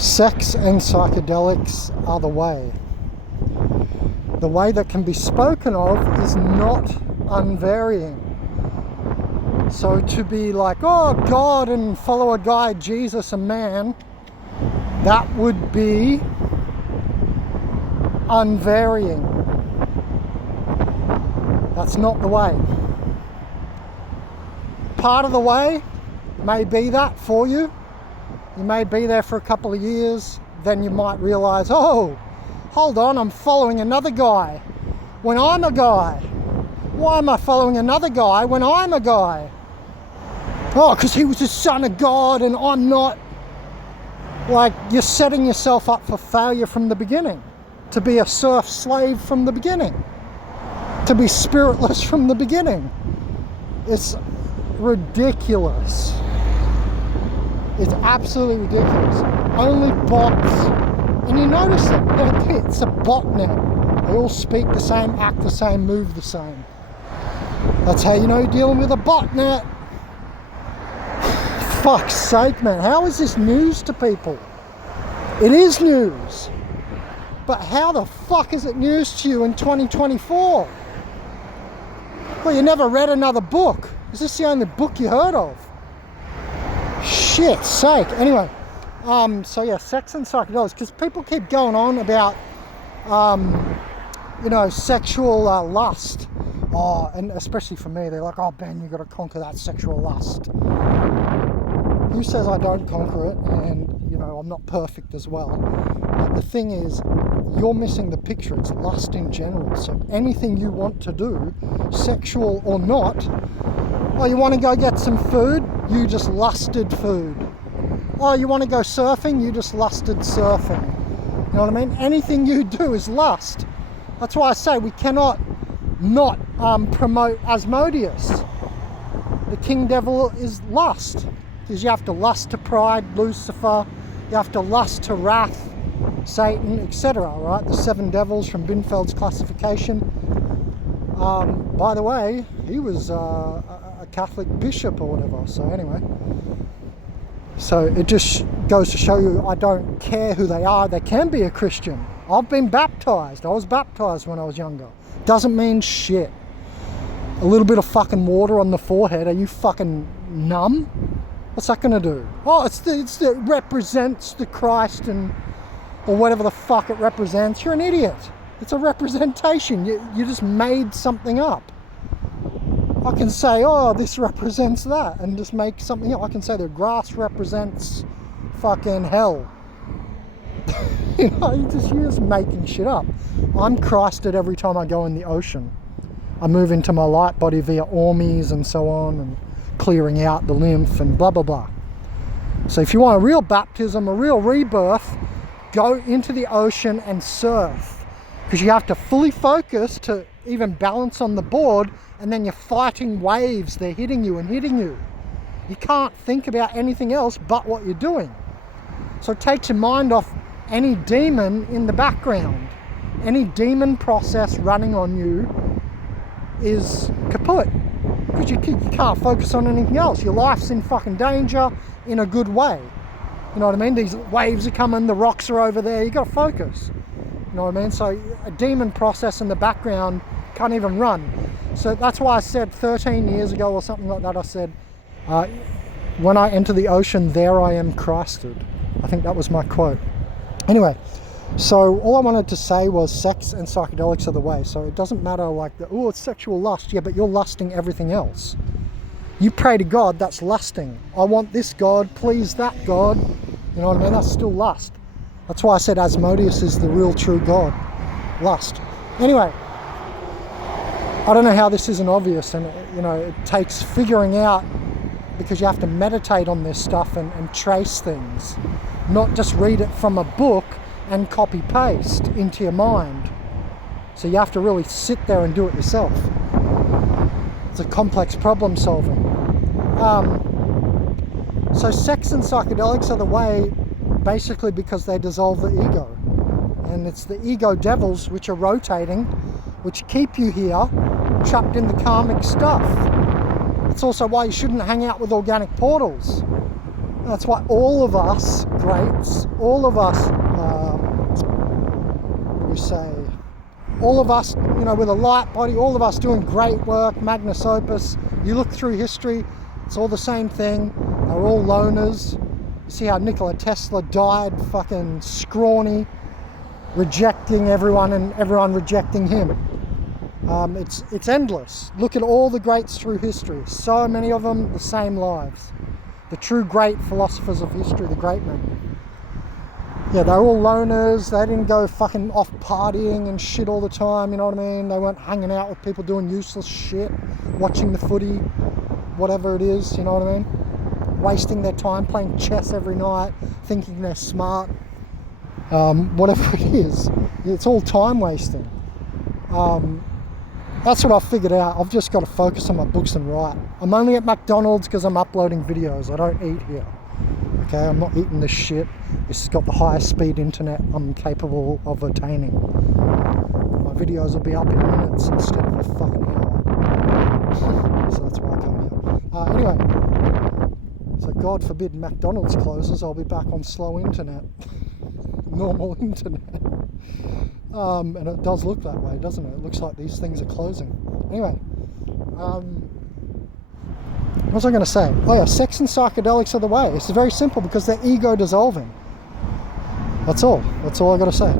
Sex and psychedelics are the way. The way that can be spoken of is not unvarying. So to be like, oh, God, and follow a guy, Jesus, a man, that would be unvarying. That's not the way. Part of the way may be that for you. You may be there for a couple of years, then you might realize, oh, hold on, I'm following another guy when I'm a guy. Why am I following another guy when I'm a guy? Oh, because he was the son of God and I'm not. Like, you're setting yourself up for failure from the beginning. To be a serf slave from the beginning. To be spiritless from the beginning. It's ridiculous. It's absolutely ridiculous. Only bots, and you notice it, don't you? It's a botnet. They all speak the same, act the same, move the same. That's how you know you're dealing with a botnet. Fuck's sake, man. How is this news to people? It is news. But how the fuck is it news to you in 2024? Well, you never read another book. Is this the only book you heard of? Shit's sake. Anyway, so yeah, sex and psychedelics, because people keep going on about, sexual lust. Oh, and especially for me, they're like, oh, Ben, you've got to conquer that sexual lust. Who says I don't conquer it? And, I'm not perfect as well. But the thing is, you're missing the picture. It's lust in general. So anything you want to do, sexual or not, oh, you want to go get some food? You just lusted food. Oh, you want to go surfing? You just lusted surfing. You know what I mean? Anything you do is lust. That's why I say we cannot not promote Asmodeus. The king devil is lust. Because you have to lust to pride, Lucifer. You have to lust to wrath, Satan, etc. Right? The 7 devils from Binfeld's classification. By the way, he was a Catholic bishop or whatever. So anyway, so it just goes to show you I don't care who they are. They can be a Christian. I've been baptized. I was baptized when I was younger. Doesn't mean shit. A little bit of fucking water on the forehead. Are you fucking numb? What's that going to do? Oh, it represents the Christ or whatever the fuck it represents. You're an idiot. It's a representation. You just made something up. I can say, oh, this represents that, and just make something up. I can say the grass represents fucking hell. You're just making shit up. I'm Christed every time I go in the ocean. I move into my light body via ormies and so on, and clearing out the lymph and blah, blah, blah. So if you want a real baptism, a real rebirth, go into the ocean and surf. Because you have to fully focus to even balance on the board, and then you're fighting waves. They're hitting you and hitting you. You can't think about anything else but what you're doing. So it takes your mind off any demon in the background. Any demon process running on you is kaput. Because you can't focus on anything else. Your life's in fucking danger in a good way. You know what I mean? These waves are coming, the rocks are over there. You got to focus. You know what I mean? So a demon process in the background can't even run. So that's why I said 13 years ago or something like that, I said, when I enter the ocean, there I am Christed. I think that was my quote. Anyway, so all I wanted to say was sex and psychedelics are the way. So it doesn't matter like, it's sexual lust. Yeah, but you're lusting everything else. You pray to God, that's lusting. I want this God, please that God. You know what I mean? That's still lust. That's why I said Asmodeus is the real true God. Lust. Anyway, I don't know how this isn't obvious, and it takes figuring out, because you have to meditate on this stuff and trace things. Not just read it from a book and copy paste into your mind. So you have to really sit there and do it yourself. It's a complex problem solving. So sex and psychedelics are the way, basically because they dissolve the ego. And it's the ego devils which are rotating, which keep you here, trapped in the karmic stuff. It's also why you shouldn't hang out with organic portals. That's why all of us greats, all of us, we say, all of us, you know, with a light body, all of us doing great work, magnus opus. You look through history, it's all the same thing. They're all loners. You see how Nikola Tesla died fucking scrawny, rejecting everyone and everyone rejecting him. It's endless. Look at all the greats through history. So many of them, the same lives. The true great philosophers of history, the great men. Yeah, they're all loners. They didn't go fucking off partying and shit all the time, you know what I mean? They weren't hanging out with people doing useless shit, watching the footy, whatever it is, you know what I mean? Wasting their time playing chess every night, thinking they're smart. Whatever it is. It's all time wasting. That's what I've figured out. I've just got to focus on my books and write. I'm only at McDonald's because I'm uploading videos. I don't eat here. Okay, I'm not eating this shit. This has got the highest speed internet I'm capable of attaining. My videos will be up in minutes instead of a fucking hour. So that's why I come here. Anyway, so God forbid McDonald's closes, I'll be back on slow internet. Normal internet. And it does look that way, doesn't it? It looks like these things are closing. Anyway, what was I going to say? Oh yeah, sex and psychedelics are the way. It's very simple because they're ego dissolving. That's all I got to say.